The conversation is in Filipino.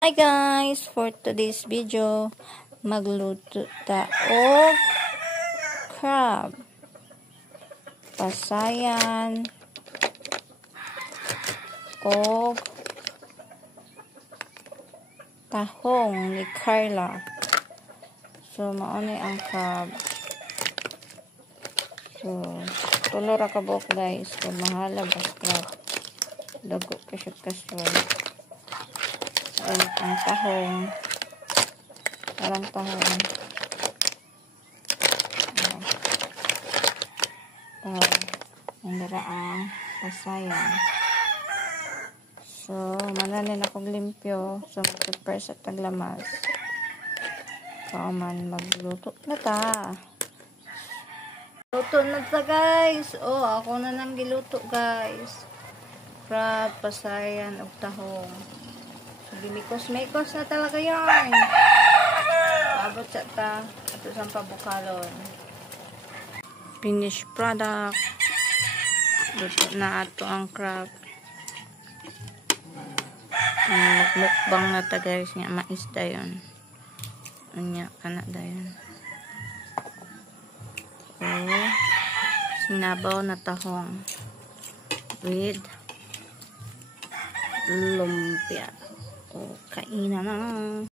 Hi guys! For today's video, magluto ta og crab. Pasayan og tahong ni Carla. So, mauni ang crab. So, tulo ra ka buok guys. So, mahala ba crab. Dago ka siya kasyon. Ang tahong. Parang tahong. Ang daraang pasayan. So, mananin akong limpyo. So, prepare sa taglamas. Kauman magluto na ta. Luto na ta guys. Oh, ako na nang giluto guys. Crab, pasayan, ug tahong. Ginikos-mikos na talaga yan. Abot sa ta. Ato sa pabukalon. Finished product. Luto na ato ang crab. Mukbang na ta guys. Nga maisda yun. Anya kana dayon. So, sinabaw na tahong. With lumpia. O, kainan na.